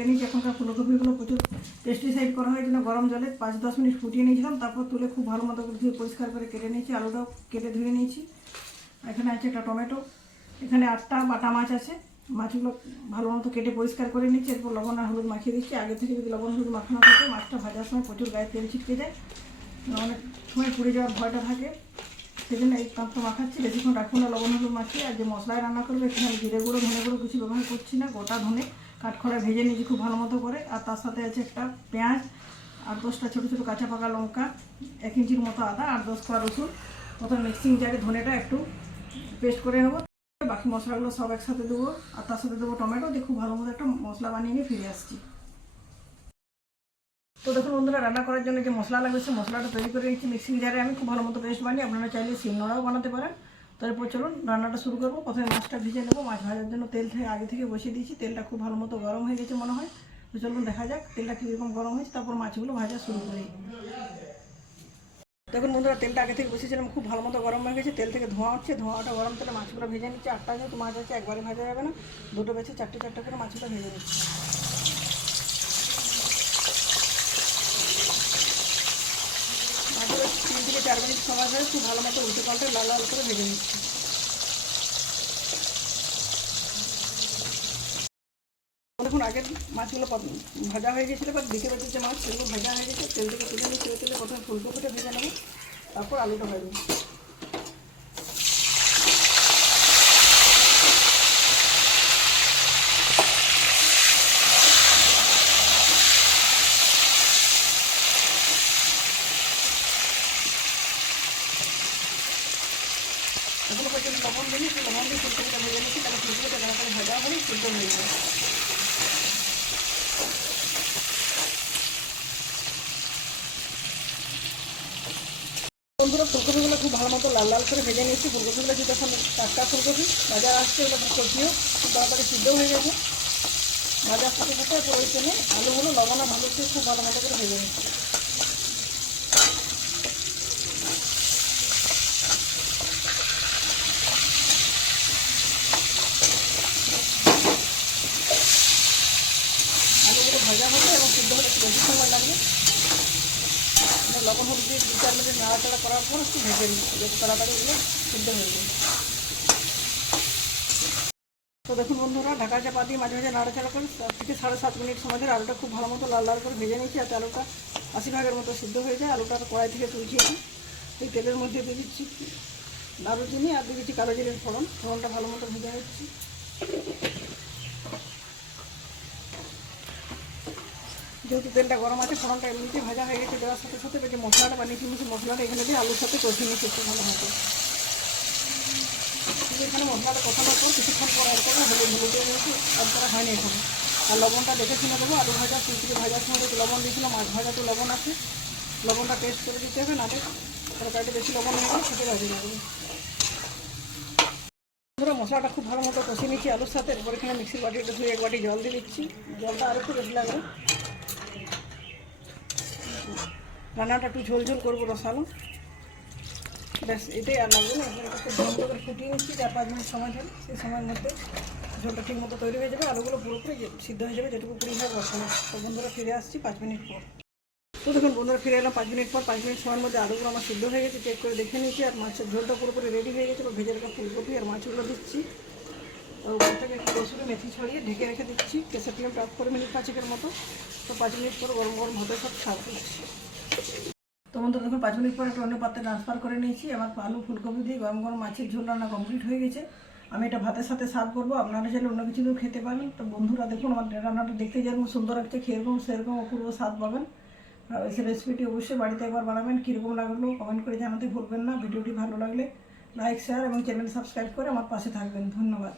কেটে নিয়েছি এখনকার ফুলকপিগুলো প্রচুর পেস্টিসাইড করা হয় হয়েছিল গরম জলে পাঁচ দশ মিনিট ফুটিয়ে নিয়েছিলাম, তারপর তুলে খুব ভালো মতো ধুয়ে পরিষ্কার করে কেটে নিয়েছি, আলুটাও কেটে ধুয়ে নিয়েছি। এখানে আছে একটা টমেটো, এখানে আটটা বাটা মাছ আছে, মাছগুলো ভালো মতো কেটে পরিষ্কার করে নিচ্ছি এরপর লবণ আর হলুদ মাখিয়ে দিচ্ছি, আগে থেকে যদি লবণ হলুদ মাখানো থাকে, মাছটা ভাজার সময় প্রচুর গায়ে তেল ছিটকে যায় অনেক সময় পুড়ে যাওয়ার ভয়টা থাকে। সেই জন্য এই পাঁচটা মাখাচ্ছি, বেশিক্ষণ রাখব না লবণ হলুদ মাখিয়ে, আর যে মশলায় রান্না করবে, এখানে জিরে গুঁড়ো, ধনে গুঁড়ো কিছু ব্যবহার করছি না, গোটা ধনে। কাঠখড়ায় ভেজে নিয়েছি খুব ভালো মতো করে। আর তার সাথে আছে একটা পেঁয়াজ, আর দশটা ছোটো ছোটো কাঁচা পাকা লঙ্কা, এক ইঞ্চির মতো আদা, আর দশ কোয়া রসুন। প্রথমে মিক্সিং জারে ধনেটা একটু পেস্ট করে নেব। বাকি মশলাগুলো সব একসাথে দেবো। আর তার সাথে দেবো টমেটো দিয়ে খুব ভালো মতো একটা মশলা বানিয়ে নিয়ে ফিরে আসছি। তো দেখুন বন্ধুরা, রান্না করার জন্য যে মশলা লাগবে সে মশলাটা তৈরি করে নিচ্ছি মিক্সিং জারে আমি খুব ভালো মতো পেস্ট বানিয়ে, আপনারা চাইলে শিলনোড়াও বানাতে পারেন। তারপর চলুন রান্নাটা শুরু করব। প্রথমে মাছটা ভেজে নেব। মাছ ভাজার জন্য তেল থেকে আগে থেকে বসিয়ে দিয়েছি। তেলটা খুব ভালো মতো গরম হয়ে গেছে মনে হয়। তো চলুন দেখা যাক তেলটা কীরকম গরম হয়েছে। তারপর মাছগুলো ভাজা শুরু করি। দেখুন বন্ধুরা, তেলটা আগে থেকে বসেছিলাম খুব ভালো মতো গরম হয়ে গেছে। তেল থেকে ধোঁয়া হচ্ছে। ধোঁয়াটা গরম তেলে মাছগুলো ভেজে নিচ্ছে। আটটা যেহেতু মাছ আছে একবারে ভাজা যাবে না। দুটো বেছে চারটে চারটে করে মাছগুলো ভেজে নিচ্ছি মাছগুলো তিন থেকে চার মিনিট সময় ধরে খুব ভালো মতো উল্টে পাল্টে লাল লাল করে ভেজে নিচ্ছি। দেখুন, আগের মাছগুলো ভাজা হয়ে গেছিল বা দিকে বেঁচে যে মাছ, সেগুলো ভাজা হয়ে গেছে, তেল থেকে তুলে নিয়ে তেলে প্রথমে ফুলকপিটা ভেজে নেব, তারপর আলুটা ভাজবো এখনও দিই একটু লবণ দিয়ে ফুলকপিটা ভেজে নিচ্ছি তাহলে ফুলকপিটা তাড়াতাড়ি ভাজা হবে সিদ্ধ হয়ে যাবে বন্ধুরা, ফুলকপিগুলো খুব ভালো মতো লাল লাল করে ভেজে নিয়েছি। ফুলকপিগুলো যেহেতু এখন টাটকা ফুলকপি, বাজার আসছে ওগুলো কপিও খুব তাড়াতাড়ি সিদ্ধ হয়ে সাথে সাথে এরপর ওই তেলে আলুগুলো লবণ ভালো দিয়ে খুব ভালো মতো করে ভেজে নিচ্ছি। আলুগুলো ভাজা হবে এবং সিদ্ধ হতে একটু বেশি সময় লাগবে। মানে লবণ হলুদ দিয়ে দু চার মিনিট নাড়াচাড়া করার পর একটু ভেজে নিচ্ছি তাড়াতাড়ি এগুলো সিদ্ধ হয়ে যায় তো দেখুন বন্ধুরা ঢাকা চাপা দিয়ে মাঝে মাঝে নাড়াচাড়া করে থেকে সাড়ে সাত মিনিট সময় ধরে আলুটা খুব ভালো মতো লাল লাল করে ভেজে নিচ্ছি যাতে আলুটা আশি ভাগের মতো সিদ্ধ হয়ে যায়। আলুটা কড়াই থেকে তুলছি আমি এই তেলের মধ্যে দিয়ে দিচ্ছি দারুচিনি আর দিয়ে দিচ্ছি কালো জিরের ফোড়ন। ফোড়নটা ভালো মতো ভেজে নিচ্ছি। যেহেতু তেলটা গরম আছে, ফোড়নটা এমনিতে ভাজা হয়ে গেছে, দেওয়ার সাথে সাথে যে মশলাটা বানিয়েছি, সেই মশলাটা এখানে দিয়ে আলুর সাথে কষিয়ে নিচ্ছি একটু ভালো মতো। এখানে মশলাটা কষানোর পর কিছুক্ষণ পর অ্যাড করব হলুদ হলুদের মতো অ্যাড করা হয়নি এখানে। আর লবণটা দেখে শুনে দেবো, আলু ভাজা ফুলকপি ভাজার সময় একটু লবণ দিয়েছিলাম, মাছ ভাজা তো লবণ আছে। লবণটা টেস্ট করে দিতে হবে নাহলে তরকারিতে বেশি লবণ হয়ে গেলে খেতে ভাজি যাবে পুরো মশলাটা খুব ভালো মতো কষিয়ে নিচ্ছি আলুর সাথে। এরপর এখানে মিক্সির বাটিটা ধুয়ে এক বাটি জল দিয়ে দিচ্ছি। জলটা আরও একটু বেশি লাগবে। রান্নাটা একটু ঝোল ঝোল করব রসালো। ব্যাস, এটাই আর লাগবে না। একটু করে ফুটিয়ে নিচ্ছি, চার পাঁচ মিনিট সময় ধরে। সেই সময়ের মধ্যে ঝোলটা ঠিক মতো তৈরি হয়ে যাবে। আলুগুলো পুরোপুরি সিদ্ধ হয়ে যাবে, যেটুকু পুরি হয় বসানো। তো বন্ধুরা, ফিরে আসছি পাঁচ মিনিট পর। তো দেখুন বন্ধুরা, ফিরে এলাম পাঁচ মিনিট পর। পাঁচ মিনিট সময়ের মধ্যে আলুগুলো আমার সিদ্ধ হয়ে গেছে চেক করে দেখে নিয়েছি। আর মাছের ঝোলটা পুরোপুরি রেডি হয়ে গেছে। ভেজে রাখা ফুলকপি আর মাছগুলো দিচ্ছি। আর থেকে একটু রসুন মেথি ছড়িয়ে ঢেকে রেখে দিচ্ছি। কেসে ফ্লেম টাপ করে মিনিট পাঁচেকের মতো। তো পাঁচ মিনিট পর গরম গরম ভাতের সব সার্ভ করছি। তো দেখুন পাঁচ মিনিট পর একটু অন্য পাত্রে ট্রান্সফার করে নিয়েছি। আমার আলু, ফুলকপি দিয়ে গরম গরম মাছের ঝোল রান্না কমপ্লিট হয়ে গেছে। আমি এটা ভাতের সাথে সার্ভ করব। আপনারা চাইলে অন্য কিছু খেতে পারেন। তো বন্ধুরা, দেখুন, আমার রান্নাটা দেখতে যেরকম সুন্দর লাগছে, সেরকম সেরকম অপূর্ব স্বাদ পাবেন। এই রেসিপিটি অবশ্যই বাড়িতে একবার বানাবেন। কীরকম লাগল কমেন্ট করে জানাতে ভুলবেন না। ভিডিওটি ভালো লাগলে লাইক শেয়ার এবং চ্যানেল সাবস্ক্রাইব করে আমার পাশে থাকবেন। ধন্যবাদ।